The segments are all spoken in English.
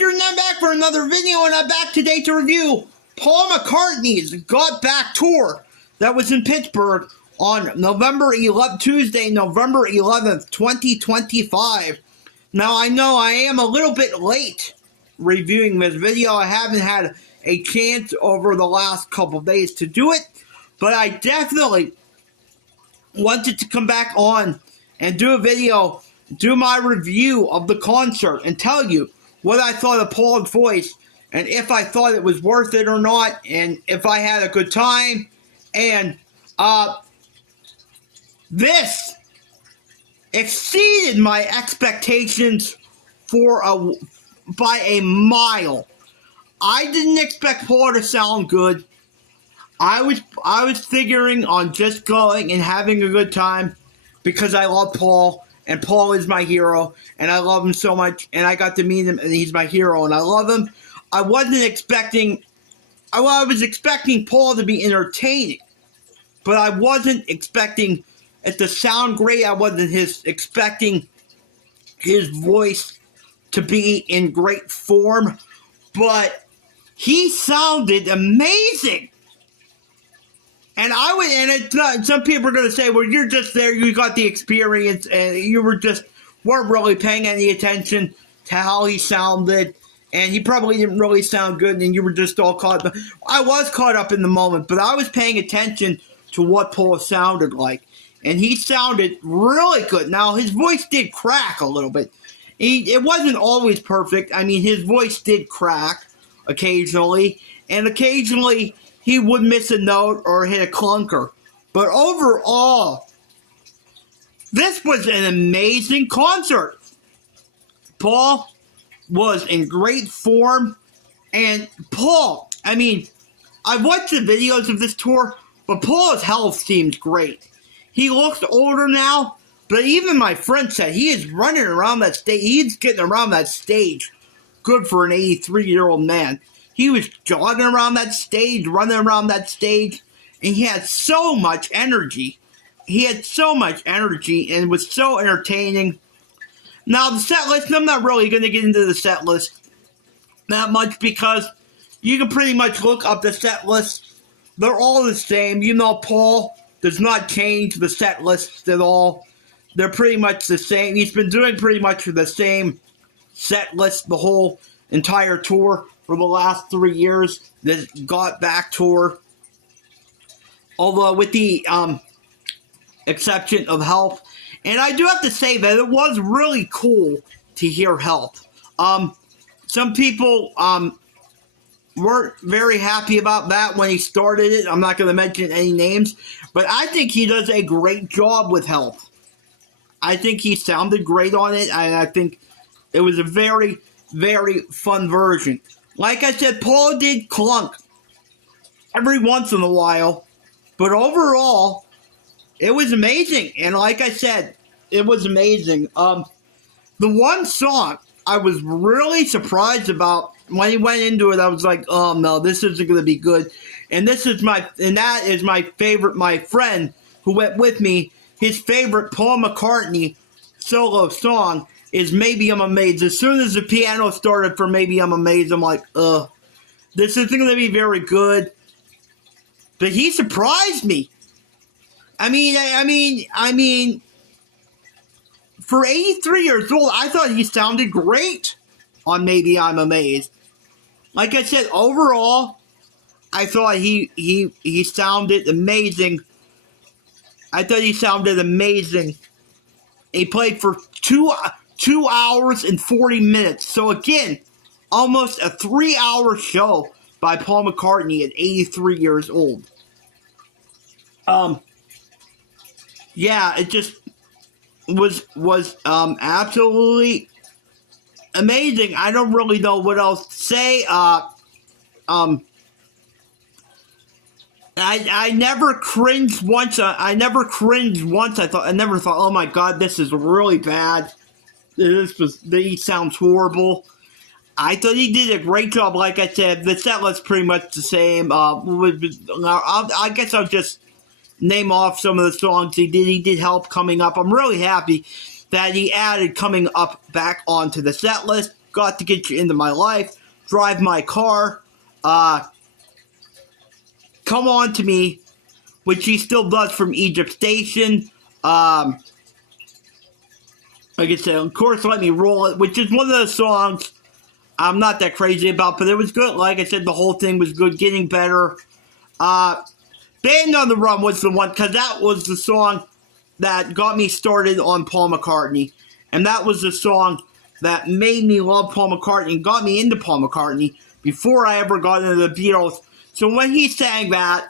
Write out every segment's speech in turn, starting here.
Richard, and I'm back for another video, and I'm back today to review Paul McCartney's Got Back tour that was in Pittsburgh on Tuesday, November 11th, 2025. Now, I know I am a little bit late reviewing this video. I haven't had a chance over the last couple of days to do it, but I definitely wanted to come back on and do a video, do my review of the concert, and tell you what I thought of Paul's voice, and if I thought it was worth it or not, and if I had a good time. And this exceeded my expectations by a mile. I didn't expect Paul to sound good. I was figuring on just going and having a good time because I love Paul, and Paul is my hero, and I love him so much, and I got to meet him, and he's my hero, and I love him. I was expecting Paul to be entertaining, but I wasn't expecting it to sound great. I wasn't expecting his voice to be in great form, but he sounded amazing. And some people are going to say, well, you're just there, you got the experience, and you weren't really paying any attention to how he sounded, and he probably didn't really sound good, and you were just all caught up. I was caught up in the moment, but I was paying attention to what Paul sounded like, and he sounded really good. Now, his voice did crack a little bit. It wasn't always perfect. I mean, his voice did crack occasionally, and occasionally he would miss a note or hit a clunker. But overall, this was an amazing concert. Paul was in great form. And Paul, I mean, I've watched the videos of this tour, but Paul's health seems great. He looks older now, but even my friend said he is running around that stage. He's getting around that stage. Good for an 83-year-old man. He was jogging around that stage, running around that stage, and he had so much energy. He had so much energy and was so entertaining. Now, the set list, I'm not really going to get into the set list that much because you can pretty much look up the set list. They're all the same. You know, Paul does not change the set lists at all. They're pretty much the same. He's been doing pretty much the same set list the whole entire tour for the last 3 years, this Got Back tour. Although with the exception of Help. And I do have to say that it was really cool to hear Help. Some people weren't very happy about that when he started it. I'm not going to mention any names. But I think he does a great job with Help. I think he sounded great on it. And I think it was a very, very fun version. Like I said, Paul did clunk every once in a while, but overall, it was amazing. And like I said, it was amazing. The one song I was really surprised about when he went into it, I was like, oh no, this isn't going to be good. And that is my favorite, my friend who went with me, his favorite Paul McCartney solo song is Maybe I'm Amazed. As soon as the piano started for Maybe I'm Amazed, I'm like, this isn't going to be very good. But he surprised me. I mean, for 83 years old, I thought he sounded great on Maybe I'm Amazed. Like I said, overall, I thought he sounded amazing. I thought he sounded amazing. He played for 2 hours and 40 minutes. So again, almost a 3-hour show by Paul McCartney at 83 years old. Yeah, it just was absolutely amazing. I don't really know what else to say. I never cringed once. I never thought, oh my God, this is really bad. He sounds horrible. I thought he did a great job. Like I said, the set list pretty much the same. I guess I'll just name off some of the songs he did. He did Help coming up. I'm really happy that he added coming up back onto the set list. Got to Get You Into My Life, Drive My Car, Come On To Me, which he still does from Egypt Station. Like I said, of course, Let Me Roll It, which is one of those songs I'm not that crazy about, but it was good. Like I said, the whole thing was good, getting better. Band on the Run was the one, because that was the song that got me started on Paul McCartney. And that was the song that made me love Paul McCartney and got me into Paul McCartney before I ever got into the Beatles. So when he sang that,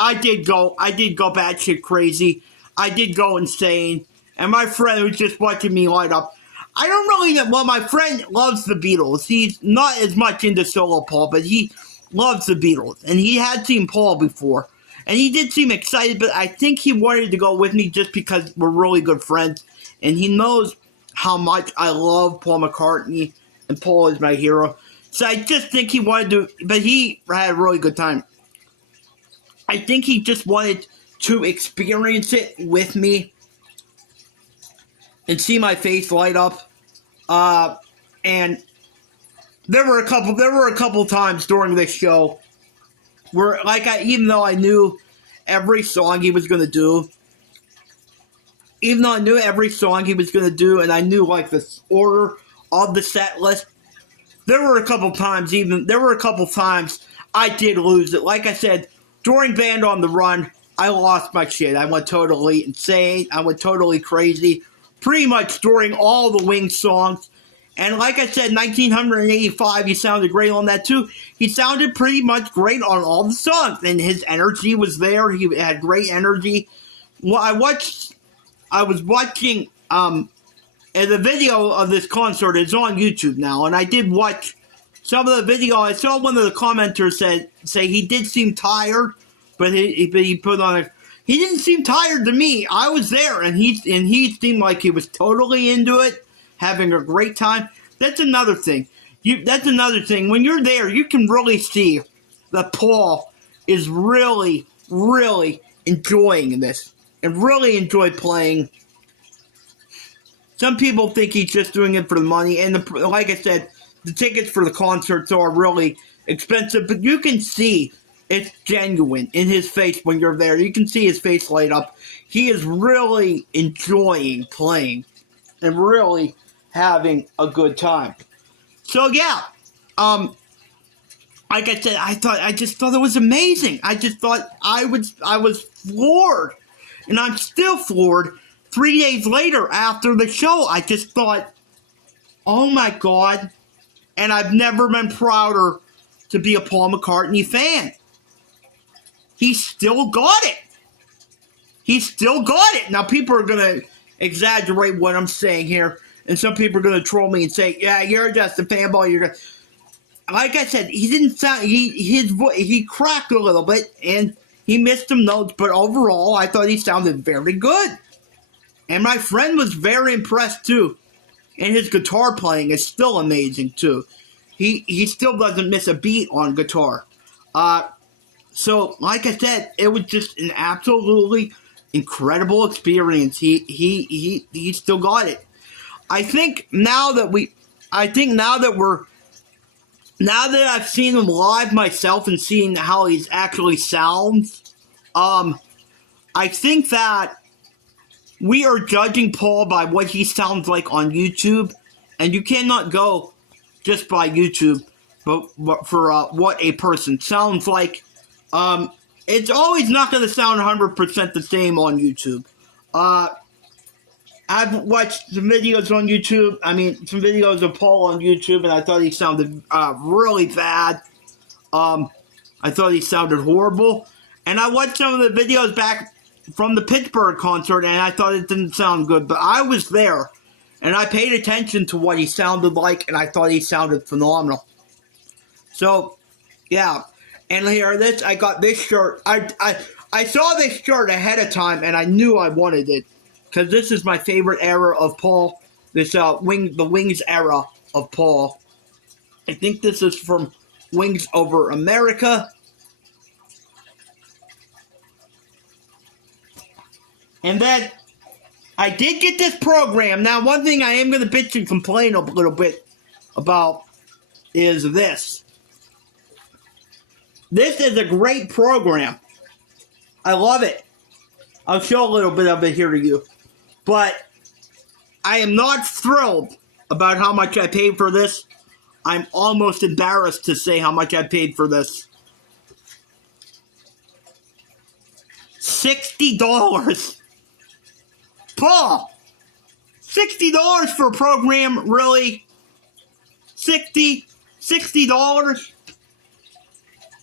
I did go batshit crazy. I did go insane. And my friend was just watching me light up. I don't really know. Well, my friend loves the Beatles. He's not as much into solo Paul, but he loves the Beatles. And he had seen Paul before. And he did seem excited, but I think he wanted to go with me just because we're really good friends. And he knows how much I love Paul McCartney. And Paul is my hero. So I just think he wanted to, but he had a really good time. I think he just wanted to experience it with me and see my face light up. And there were a couple times during this show where, even though I knew every song he was going to do, and I knew the order of the set list, there were a couple times I did lose it. Like I said, during Band on the Run, I lost my shit. I went totally insane. I went totally crazy. Pretty much during all the Wings songs. And like I said, 1985, he sounded great on that too. He sounded pretty much great on all the songs. And his energy was there. He had great energy. Well, I was watching, and the video of this concert is on YouTube now. And I did watch some of the video. I saw one of the commenters say he did seem tired, but he put on a... He didn't seem tired to me. I was there, and he seemed like he was totally into it, having a great time. That's another thing. When you're there, you can really see that Paul is really, really enjoying this and really enjoy playing. Some people think he's just doing it for the money, and like I said, the tickets for the concerts are really expensive, but you can see it's genuine in his face when you're there. You can see his face light up. He is really enjoying playing and really having a good time. So yeah, like I said, I just thought it was amazing. I just thought I was floored, and I'm still floored. 3 days later after the show, I just thought, oh my God, and I've never been prouder to be a Paul McCartney fan. He still got it. Now, people are going to exaggerate what I'm saying here, and some people are going to troll me and say, yeah, you're just a fanboy. Like I said, he didn't sound... His voice, he cracked a little bit, and he missed some notes, but overall, I thought he sounded very good. And my friend was very impressed, too. And his guitar playing is still amazing, too. He still doesn't miss a beat on guitar. So, like I said, it was just an absolutely incredible experience. He still got it. I think now that I've seen him live myself and seen how he actually sounds, I think that we are judging Paul by what he sounds like on YouTube, and you cannot go just by YouTube, but for what a person sounds like. It's always not going to sound 100% the same on YouTube. I've watched some videos on YouTube. Some videos of Paul on YouTube, and I thought he sounded really bad. I thought he sounded horrible. And I watched some of the videos back from the Pittsburgh concert, and I thought it didn't sound good. But I was there, and I paid attention to what he sounded like, and I thought he sounded phenomenal. So, yeah. And here, I got this shirt. I saw this shirt ahead of time, and I knew I wanted it. Because this is my favorite era of Paul. The Wings era of Paul. I think this is from Wings Over America. And then, I did get this program. Now, one thing I am going to bitch and complain a little bit about is this. This is a great program. I love it. I'll show a little bit of it here to you. But I am not thrilled about how much I paid for this. I'm almost embarrassed to say how much I paid for this. $60. Paul, $60 for a program, really? $60?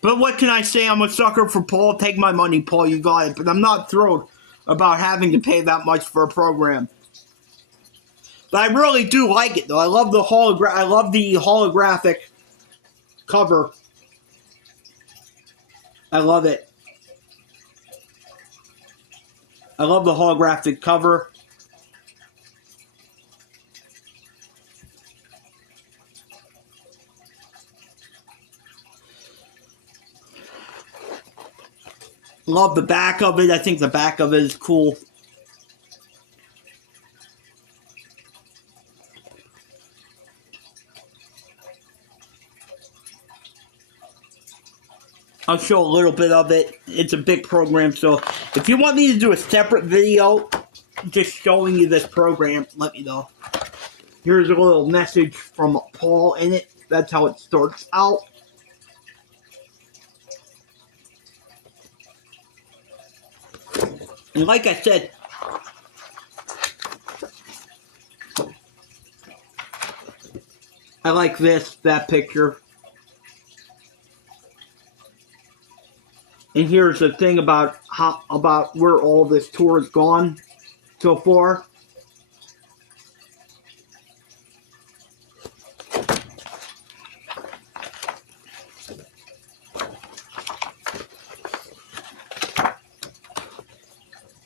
But what can I say? I'm a sucker for Paul. Take my money, Paul, you got it. But I'm not thrilled about having to pay that much for a program. But I really do like it, though. I love the holographic cover. I love it. I love the holographic cover. Love the back of it. I think the back of it is cool. I'll show a little bit of it. It's a big program, so if you want me to do a separate video just showing you this program, let me know. Here's a little message from Paul in it. That's how it starts out. And like I said, I like that picture. And here's the thing about where all this tour has gone so far.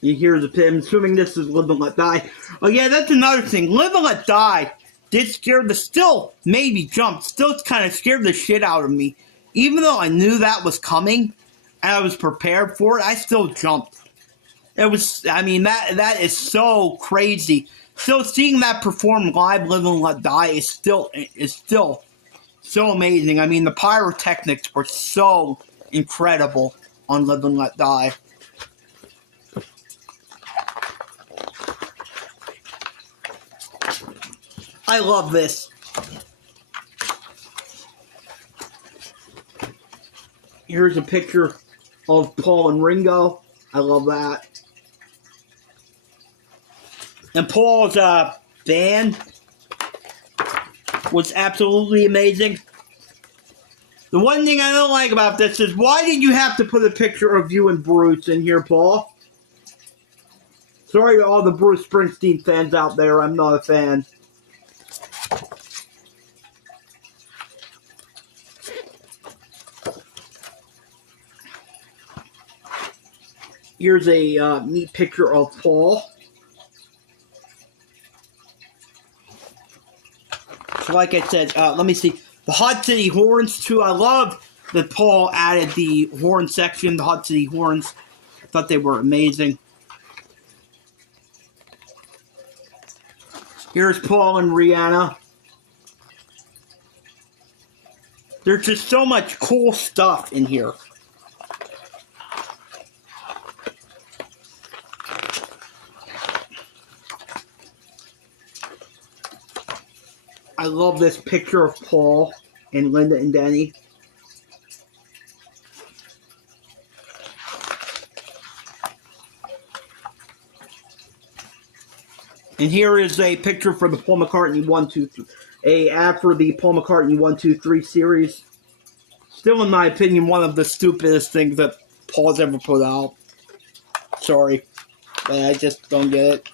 And here's I'm assuming this is Live and Let Die. Oh yeah, that's another thing. Live and Let Die did scare still made me jump. Still kind of scared the shit out of me. Even though I knew that was coming and I was prepared for it, I still jumped. It was, I mean, that is so crazy. So seeing that performed live, Live and Let Die, is still so amazing. I mean, the pyrotechnics were so incredible on Live and Let Die. I love this. Here's a picture of Paul and Ringo. I love that. And Paul's band was absolutely amazing. The one thing I don't like about this is, why did you have to put a picture of you and Bruce in here, Paul? Sorry to all the Bruce Springsteen fans out there. I'm not a fan. Here's a neat picture of Paul. So like I said, let me see. The Hot City Horns, too. I love that Paul added the horn section, the Hot City Horns. I thought they were amazing. Here's Paul and Rihanna. There's just so much cool stuff in here. I love this picture of Paul and Linda and Denny. And here is a picture for the Paul McCartney 1, 2, 3. A ad for the Paul McCartney 1, 2, 3 series. Still, in my opinion, one of the stupidest things that Paul's ever put out. Sorry, but I just don't get it.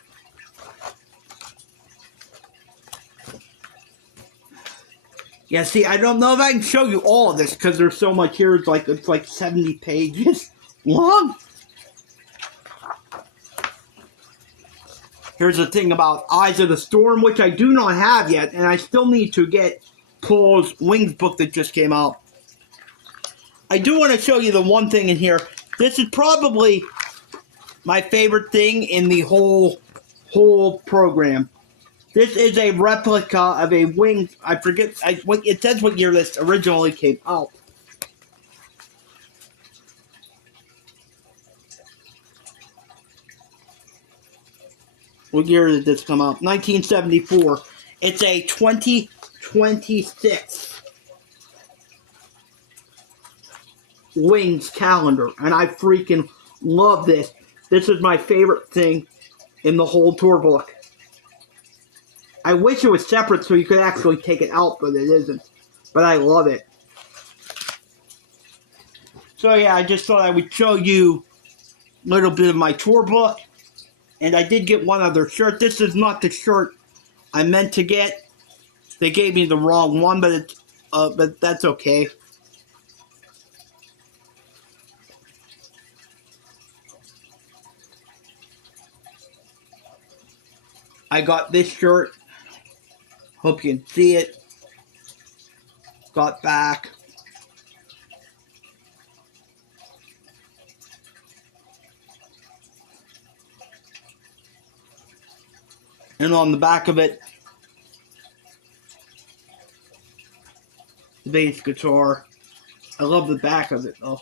Yeah, see, I don't know if I can show you all of this because there's so much here. It's like 70 pages long. Here's the thing about Eyes of the Storm, which I do not have yet, and I still need to get Paul's Wings book that just came out. I do want to show you the one thing in here. This is probably my favorite thing in the whole program. This is a replica of a wing. I forget. It says what year this originally came out. What year did this come out? 1974. It's a 2026 Wings calendar, and I freaking love this. This is my favorite thing in the whole tour book. I wish it was separate so you could actually take it out, but it isn't. But I love it. So yeah, I just thought I would show you a little bit of my tour book. And I did get one other shirt. This is not the shirt I meant to get. They gave me the wrong one, but that's okay. I got this shirt. Hope you can see it. Got back. And on the back of it, the bass guitar. I love the back of it though.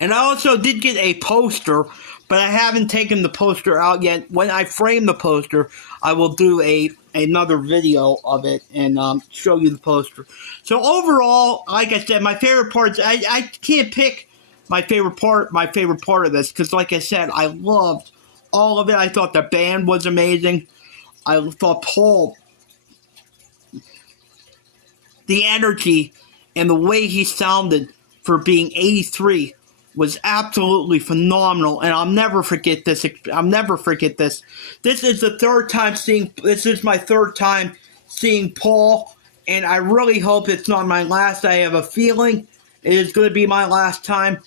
And I also did get a poster, but I haven't taken the poster out yet. When I frame the poster, I will do another video of it and show you the poster. So overall, like I said, my favorite parts, I can't pick my favorite part of this, because like I said, I loved all of it. I thought the band was amazing. I thought Paul, the energy and the way he sounded for being 83 was absolutely phenomenal, and I'll never forget this. I'll never forget this. This is my third time seeing Paul, and I really hope it's not my last. I have a feeling it is going to be my last time,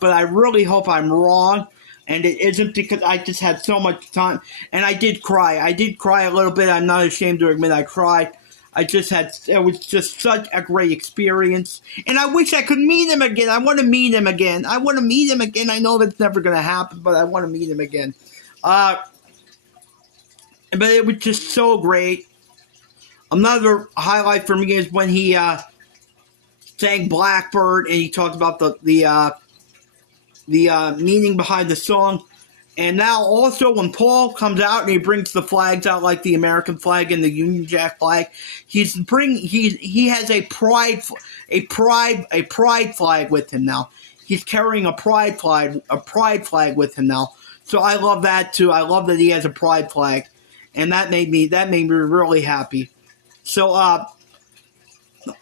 but I really hope I'm wrong, and it isn't, because I just had so much time, and I did cry. I did cry a little bit. I'm not ashamed to admit I cried. It was just such a great experience, and I wish I could meet him again. I want to meet him again. I know that's never going to happen, but I want to meet him again. But it was just so great. Another highlight for me is when he sang Blackbird, and he talked about the meaning behind the song. And now also when Paul comes out and he brings the flags out, like the American flag and the Union Jack flag, he has a pride flag with him now. He's carrying a pride flag with him now. So I love that too. I love that he has a pride flag, and that made me really happy. So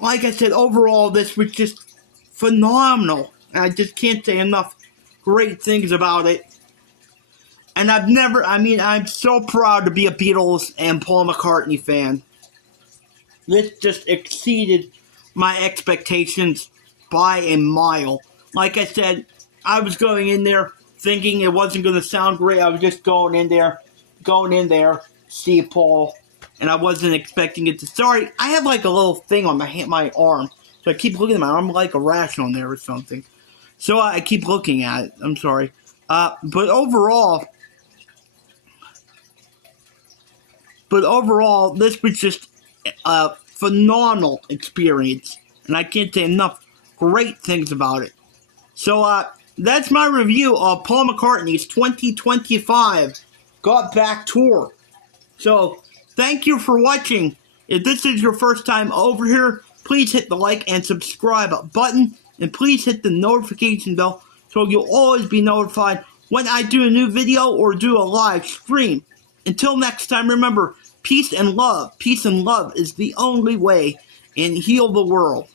like I said, overall this was just phenomenal. I just can't say enough great things about it. And I'm so proud to be a Beatles and Paul McCartney fan. This just exceeded my expectations by a mile. Like I said, I was going in there thinking it wasn't going to sound great. I was just going in there, see Paul, and I wasn't expecting it to. Sorry, I have like a little thing on my arm. So I keep looking at my arm like a rash on there or something. So I keep looking at it. I'm sorry. But overall, this was just a phenomenal experience, and I can't say enough great things about it. So that's my review of Paul McCartney's 2025 Got Back Tour. So thank you for watching. If this is your first time over here, please hit the like and subscribe button, and please hit the notification bell so you'll always be notified when I do a new video or do a live stream. Until next time, remember, peace and love. Peace and love is the only way, and heal the world.